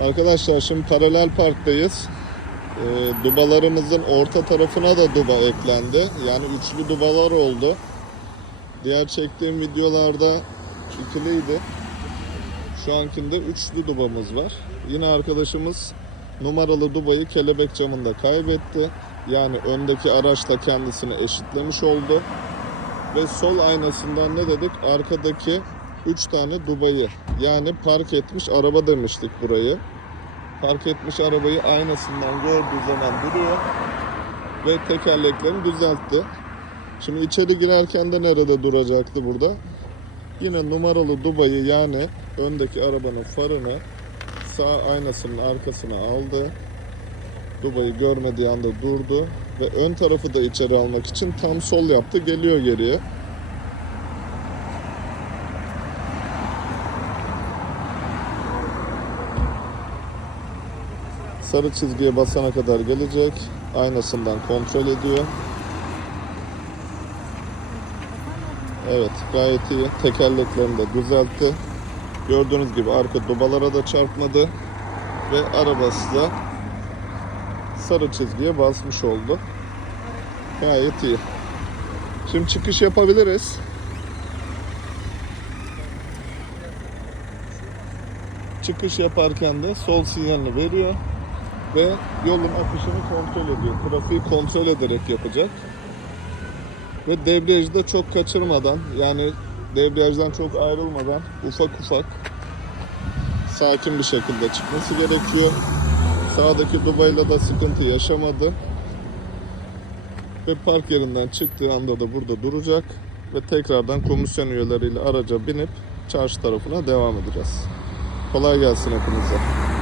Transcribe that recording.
Arkadaşlar şimdi paralel parktayız. Ee, dubalarımızın orta tarafına da duba eklendi. Yani üçlü dubalar oldu. Diğer çektiğim videolarda ikiliydi. Şu ankinde üçlü dubamız var. Yine arkadaşımız numaralı dubayı kelebek camında kaybetti. Yani öndeki araçla kendisini eşitlemiş oldu. Ve sol aynasından ne dedik? Arkadaki 3 tane dubayı yani park etmiş araba demiştik burayı. Park etmiş arabayı aynasından gördüğü zaman duruyor ve tekerleklerini düzeltti. Şimdi içeri girerken de nerede duracaktı burada? Yine numaralı dubayı yani öndeki arabanın farını sağ aynasının arkasına aldı. Dubayı görmediği anda durdu ve ön tarafı da içeri almak için tam sol yaptı. Geliyor geriye. Sarı çizgiye basana kadar gelecek. Aynasından kontrol ediyor. Evet gayet iyi. Tekerleklerini de düzeltti. Gördüğünüz gibi arka dubalara da çarpmadı. Ve arabası da sarı çizgiye basmış oldu. Gayet iyi. Şimdi çıkış yapabiliriz. Çıkış yaparken de sol sinyalini veriyor ve yolun akışını kontrol ediyor. Trafiği kontrol ederek yapacak. Ve debriyajı da çok kaçırmadan yani debriyajdan çok ayrılmadan ufak ufak sakin bir şekilde çıkması gerekiyor. Sağdaki Dubai'yle da sıkıntı yaşamadı. Ve park yerinden çıktığı anda da burada duracak. Ve tekrardan komisyon üyeleriyle araca binip çarşı tarafına devam edeceğiz. Kolay gelsin hepinize.